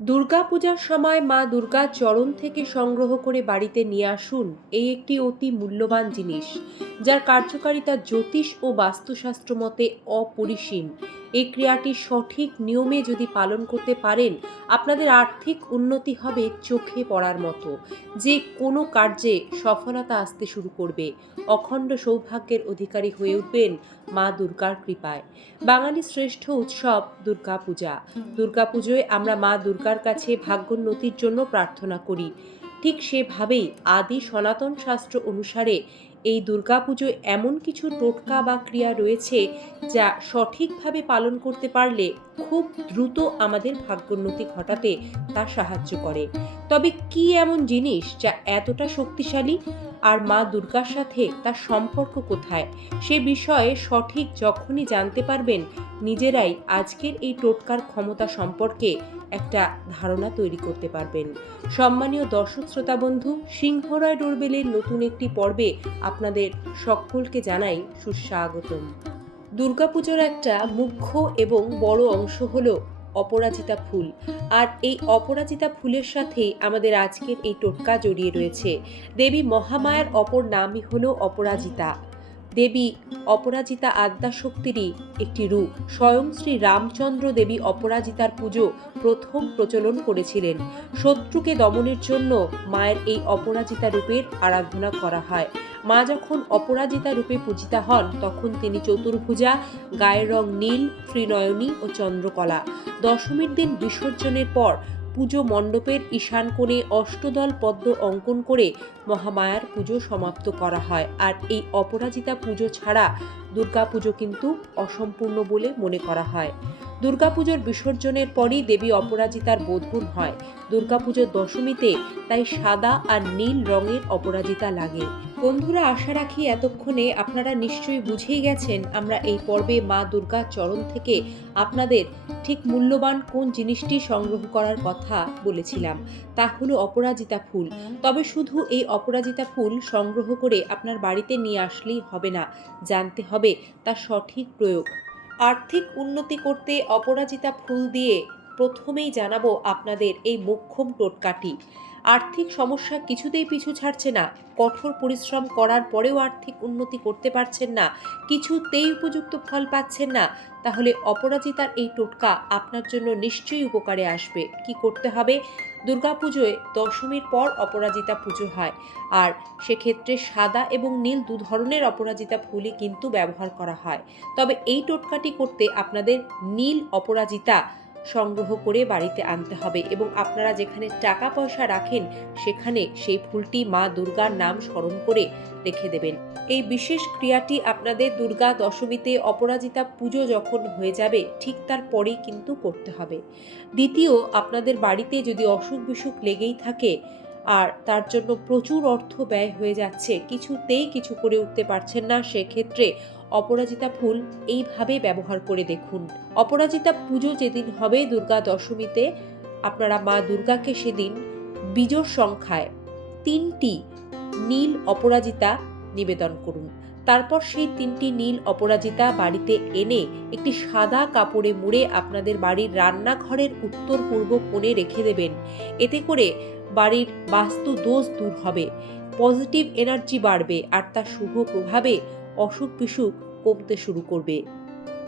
দুর্গাপূজার সময় মা দুর্গার চরণ থেকে সংগ্রহ করে বাড়িতে নিয়ে আসুন এই একটি অতি মূল্যবান জিনিস, যার কার্যকারিতা জ্যোতিষ ও বাস্তুশাস্ত্র মতে অপরিসীম। এই ক্রিয়াটি সঠিক নিয়মে যদি পালন করতে পারেন, আপনাদের আর্থিক উন্নতি হবে চোখে পড়ার মতো। যে কোনো কার্যে সফলতা আসতে শুরু করবে। অখণ্ড সৌভাগ্যের অধিকারী হয়ে উঠবেন মা দুর্গার কৃপায়। বাঙালি শ্রেষ্ঠ উৎসব দুর্গাপূজা। দুর্গাপুজোয় আমরা মা দুর্গার কাছে ভাগ্যোন্নতির জন্য প্রার্থনা করি। ঠিক সেভাবেই আদি সনাতন শাস্ত্র অনুসারে এই দুর্গাপুজোয় এমন কিছু টোটকা বা ক্রিয়া রয়েছে যা সঠিকভাবে পালন করতে পারলে খুব দ্রুত আমাদের ভাগ্যোন্নতি ঘটাতে তা সাহায্য করে। তবে কি এমন জিনিস যা এতটা শক্তিশালী? আর মা দুর্গার সাথে তার সম্পর্ক কোথায়? সে বিষয়ে সঠিক যখনই জানতে পারবেন, নিজেরাই আজকের এই টোটকার ক্ষমতা সম্পর্কে একটা ধারণা তৈরি করতে পারবেন। সম্মানীয় দর্শক শ্রোতা বন্ধু, সিংহরায় ডোরবেলের নতুন একটি পর্বে আপনাদের সকলকে জানাই সুস্বাগতম। দুর্গাপুজোর একটা মুখ্য এবং বড় অংশ হলো অপরাজিতা ফুল। আর এই অপরাজিতা ফুলের সাথে আমাদের আজকের এই টোটকা জড়িয়ে রয়েছে। দেবী মহামায়ার অপর নামই হলো অপরাজিতা। দেবী অপরাজিতা আদ্যাশক্তিরই একটি রূপ। স্বয়ং শ্রী রামচন্দ্র দেবী অপরাজিতার পুজো প্রথম প্রচলন করেছিলেন। শত্রুকে দমনের জন্য মায়ের এই অপরাজিতা রূপের আরাধনা করা হয়। মা যখন অপরাজিতা রূপে পূজিতা হন, তখন তিনি চতুর্ভুজা, গায়ের রং নীল, ত্রিনয়নী ও চন্দ্রকলা। দশমীর দিন বিসর্জনের পর পুজো মণ্ডপের ঈশান কোণে অষ্টদল পদ্ম অঙ্কন করে মহামায়ার পুজো সমাপ্ত করা হয়। আর এই অপরাজিতা পুজো ছাড়া দুর্গাপুজো কিন্তু অসম্পূর্ণ বলে মনে করা হয়। দুর্গাপুজোর বিসর্জনের পরই দেবী অপরাজিতার বোধন হয়। দুর্গাপুজোর দশমীতে তাই সাদা আর নীল রঙের অপরাজিতা লাগে। বন্ধুরা, আশা রাখি এতক্ষণে আপনারা নিশ্চয়ই বুঝেই গেছেন আমরা এই পর্বে মা দুর্গার চরণ থেকে আপনাদের ঠিক মূল্যবান কোন জিনিসটি সংগ্রহ করার কথা বলেছিলাম। তা হলো অপরাজিতা ফুল। তবে শুধু এই অপরাজিতা ফুল সংগ্রহ করে আপনার বাড়িতে নিয়ে আসলেই হবে না, জানতে হবে তার সঠিক প্রয়োগ। আর্থিক উন্নতি করতে অপরাজিতা ফুল দিয়ে প্রথমেই জানাব আপনাদের এই মোক্ষম টোটকাটি। আর্থিক সমস্যা কিছুতেই পিছু ছাড়ছে না। কঠোর পরিশ্রম করার পরেও আর্থিক উন্নতি করতে পারছেন না। কিছুতেই উপযুক্ত ফল পাচ্ছেন না। তাহলে অপরাজিতার এই টোটকা আপনার জন্য নিশ্চয়ই উপকারে আসবে। কি করতে হবে? দুর্গাপুজোয় দশমীর পর অপরাজিতা পুজো হয়। আর সেক্ষেত্রে সাদা এবং নীল দু ধরনের অপরাজিতা ফুলই কিন্তু ব্যবহার করা হয়। তবে এই টোটকাটি করতে আপনাদের নীল অপরাজিতা সংগ্রহ করে বাড়িতে আনতে হবে এবং আপনারা যেখানে টাকা পয়সা রাখেন, সেখানে সেই ফুলটি মা দুর্গার নাম স্মরণ করে রেখে দেবেন। এই বিশেষ ক্রিয়াটি আপনাদের দুর্গা দশমীতে অপরাজিতা পুজো যখন হয়ে যাবে, ঠিক তার পরেই কিন্তু করতে হবে। দ্বিতীয়, আপনাদের বাড়িতে যদি অসুখ বিসুখ লেগেই থাকে, আর তার জন্য প্রচুর অর্থ ব্যয় হয়ে যাচ্ছে, কিছুতেই কিছু করে উঠতে পারছেন না, সেক্ষেত্রে অপরাজিতা ফুল এইভাবে ব্যবহার করে দেখুন। অপরাজিতা পুজো যেদিন হবে দুর্গা দশমীতে, আপনারা মা দুর্গাকে সেদিন বীজোর সংখ্যায় তিনটি নীল অপরাজিতা নিবেদন করুন। তারপর সেই তিনটি নীল অপরাজিতা বাড়িতে এনে একটি সাদা কাপড়ে মুড়ে আপনাদের বাড়ির রান্নাঘরের উত্তর পূর্ব কোণে রেখে দেবেন। এতে করে বাড়ির বাস্তু দোষ দূর হবে, পজিটিভ এনার্জি বাড়বে আর তার শুভ প্রভাবে অসুখ বিসুখ কমতে শুরু করবে।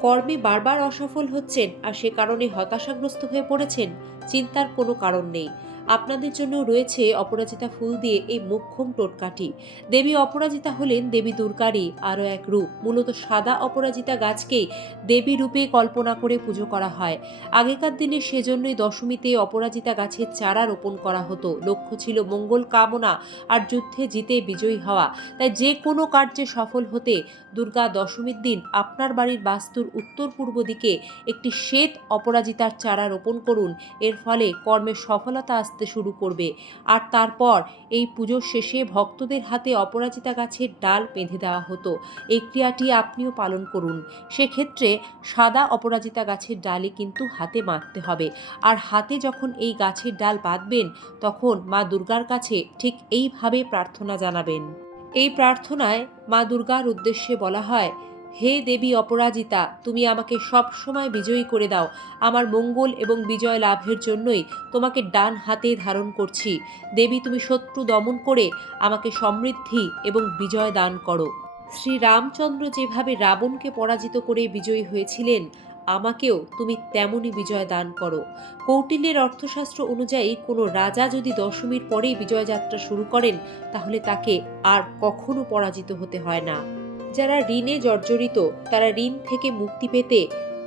কর্মে বারবার অসফল হচ্ছেন আর সে কারণে হতাশাগ্রস্ত হয়ে পড়েছেন, চিন্তার কোনো কারণ নেই। আপনাদের জন্য রয়েছে অপরাজিতা ফুল দিয়ে এই মোক্ষম টোটকাটি। দেবী অপরাজিতা হলেন দেবী দুর্গারই আরও এক রূপ। মূলত সাদা অপরাজিতা গাছকেই দেবী রূপে কল্পনা করে পুজো করা হয়। আগেকার দিনে সেজন্যই দশমীতে অপরাজিতা গাছের চারা রোপণ করা হতো। লক্ষ্য ছিল মঙ্গল কামনা আর যুদ্ধে জিতে বিজয়ী হওয়া। তাই যে কোনো কার্যে সফল হতে দুর্গা দশমীর দিন আপনার বাড়ির বাস্তুর উত্তর পূর্ব দিকে একটি শ্বেত অপরাজিতার চারা রোপণ করুন। এর ফলে কর্মে সফলতা আসতে শুরু করবে। আর তারপর এই পুজোর শেষে ভক্তদের হাতে অপরাজিতা গাছের ডাল বেঁধে দেওয়া হতো। এই ক্রিয়াটি আপনিও পালন করুন। সেক্ষেত্রে সাদা অপরাজিতা গাছের ডালই কিন্তু হাতে বাঁধতে হবে। আর হাতে যখন এই গাছের ডাল বাঁধবেন, তখন মা দুর্গার কাছে ঠিক এইভাবে প্রার্থনা জানাবেন। এই প্রার্থনায় মা দুর্গার উদ্দেশ্যে বলা হয় হে দেবী অপরাজিতা, তুমি আমাকে সব সময় বিজয়ী করে দাও। আমার মঙ্গল এবং বিজয় লাভের জন্যই তোমাকে ডান হাতে ধারণ করছি। দেবী, তুমি শত্রু দমন করে আমাকে সমৃদ্ধি এবং বিজয় দান করো। শ্রী রামচন্দ্র যেভাবে রাবণকে পরাজিত করে বিজয়ী হয়েছিলেন, আমাকেও তুমি তেমনই বিজয় দান করো। কৌটিল্যের অর্থশাস্ত্র অনুযায়ী কোনো রাজা যদি দশমীর পরেই বিজয়যাত্রা শুরু করেন, তাহলে তাকে আর কখনো পরাজিত হতে হয় না। যারা ঋণে জর্জরিত তারা ঋণ থেকে মুক্তি পেতে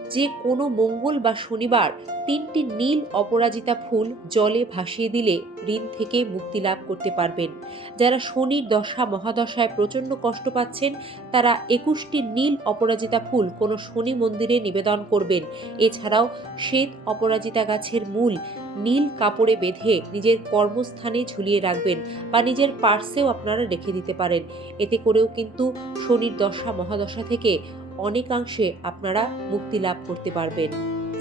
যে কোনো মঙ্গল বা শনিবার তিনটি নীল অপরাজিতা ফুল জলে ভাসিয়ে দিলে ঋণ থেকে মুক্তি লাভ করতে পারবেন। যারা শনির দশা, মহাদশায় প্রচণ্ড কষ্ট পাচ্ছেন, তারা একুশটি নীল অপরাজিতা ফুল কোনো শনি মন্দিরে নিবেদন করবেন। এছাড়াও শ্বেত অপরাজিতা গাছের মূল নীল কাপড়ে বেঁধে নিজের কর্মস্থানে ঝুলিয়ে রাখবেন বা নিজের পার্সেও আপনারা রেখে দিতে পারেন। এতে করেও কিন্তু শনির দশা, মহাদশা থেকে অনেকাংশে আপনারা মুক্তি লাভ করতে পারবেন।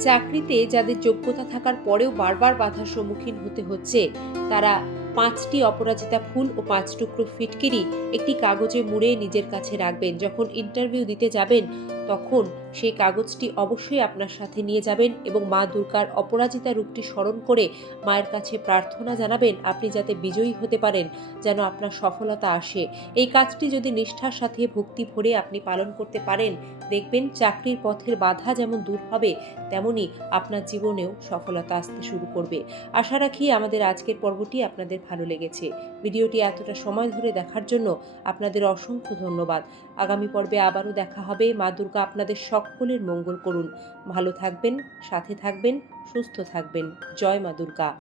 চাকরিতে যাদের যোগ্যতা থাকার পরেও বারবার বাধার সম্মুখীন হতে হচ্ছে, তারা পাঁচটি অপরাজিতা ফুল ও পাঁচ টুকরো ফিটকিরি একটি কাগজে মুড়ে নিজের কাছে রাখবেন। যখন ইন্টারভিউ দিতে যাবেন তখন সেই কাগজটি অবশ্যই আপনার সাথে নিয়ে যাবেন এবং মা দুর্গার অপরাজিতা রূপটি স্মরণ করে মায়ের কাছে প্রার্থনা জানাবেন আপনি যাতে বিজয়ী হতে পারেন, যেন আপনার সফলতা আসে। এই কাজটি যদি নিষ্ঠার সাথে ভক্তি ভরে আপনি পালন করতে পারেন, দেখবেন চাকরির পথের বাধা যেমন দূর হবে, তেমনি আপনার জীবনেও সফলতা আসতে শুরু করবে। আশা রাখি আমাদের আজকের পর্বটি আপনাদের ভালো লেগেছে। ভিডিওটি এতটা সময় ধরে দেখার জন্য আপনাদের অসংখ্য ধন্যবাদ। আগামী পর্বে আবারও দেখা হবে মা দুর্গা আপনাদের সকলের মঙ্গল করুন। ভালো থাকবেন সাথে থাকবেন সুস্থ থাকবেন। জয় মা দুর্গা।